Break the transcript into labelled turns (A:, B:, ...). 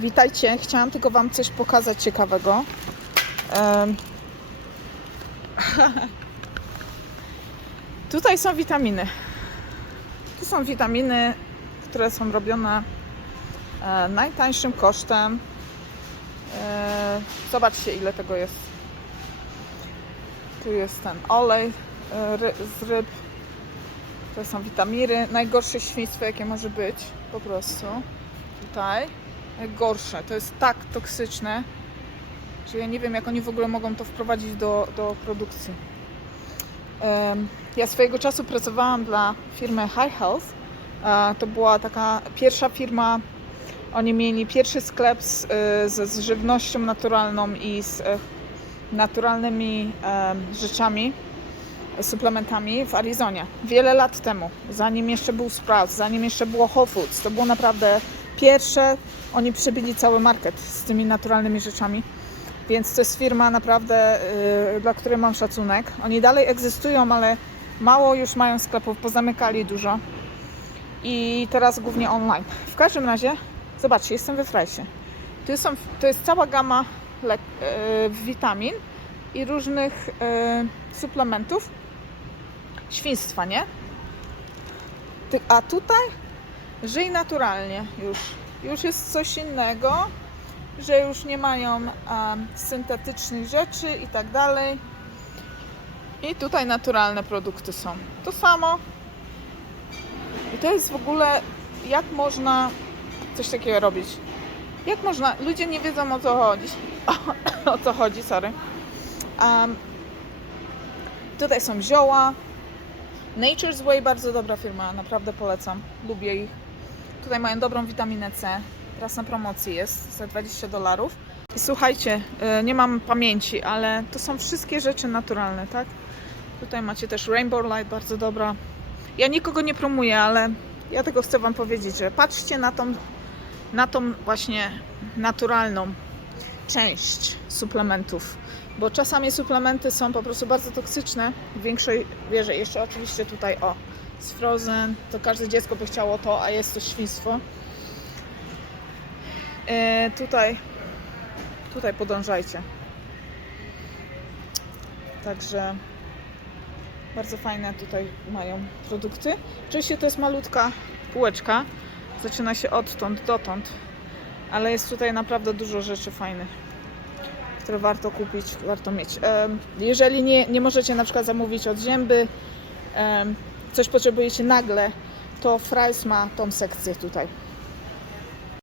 A: Witajcie, chciałam tylko Wam coś pokazać ciekawego. Em. Tutaj są witaminy. Tu są witaminy, które są robione e, najtańszym kosztem. E, zobaczcie, ile tego jest. Tu jest ten olej e, ry, z ryb. To są witaminy. Najgorsze świństwo, jakie może być. Po prostu. Tutaj. Najgorsze. To jest tak toksyczne, że ja nie wiem, jak oni w ogóle mogą to wprowadzić do, do produkcji. Ja swojego czasu pracowałam dla firmy High Health. To była taka pierwsza firma. Oni mieli pierwszy sklep z, e, z, z żywnością naturalną i z e, naturalnymi rzeczami, suplementami w Arizonie. Wiele lat temu, zanim jeszcze był Sprouts, zanim jeszcze było Whole Foods. To było naprawdę pierwsze. Oni przebili cały market z tymi naturalnymi rzeczami. Więc to jest firma naprawdę, y, dla której mam szacunek. Oni dalej egzystują, ale mało już mają sklepów, pozamykali dużo. I teraz głównie online. W każdym razie, zobaczcie, jestem we Frajsie. To, są, to jest cała gama lek, y, witamin i różnych y, suplementów. Świństwa, nie? Ty, a tutaj żyj naturalnie już. Już jest coś innego że już nie mają syntetycznych rzeczy i tak dalej. I tutaj naturalne produkty są. To samo. I to jest w ogóle, jak można coś takiego robić. Jak można, ludzie nie wiedzą o co chodzi. o co chodzi, sorry. Um, tutaj są zioła. Nature's Way, bardzo dobra firma, naprawdę polecam. Lubię ich. Tutaj mają dobrą witaminę C. Teraz na promocji jest za 20 dolarów. I słuchajcie, y, nie mam pamięci, ale to są wszystkie rzeczy naturalne, tak? Tutaj macie też Rainbow Light, bardzo dobra. Ja nikogo nie promuję, ale ja tego chcę Wam powiedzieć, że patrzcie na tą, na tą właśnie naturalną część suplementów, bo czasami suplementy są po prostu bardzo toksyczne. W większej wierze, jeszcze oczywiście tutaj o, z Frozen, to każde dziecko by chciało to, a jest to świństwo. E, tutaj, tutaj podążajcie. Także bardzo fajne tutaj mają produkty. Oczywiście to jest malutka półeczka. Zaczyna się odtąd dotąd, ale jest tutaj naprawdę dużo rzeczy fajnych, które warto kupić, warto mieć. Em, Jeżeli nie, nie możecie na przykład zamówić od zięby, em, coś potrzebujecie nagle, to Fries ma tą sekcję tutaj.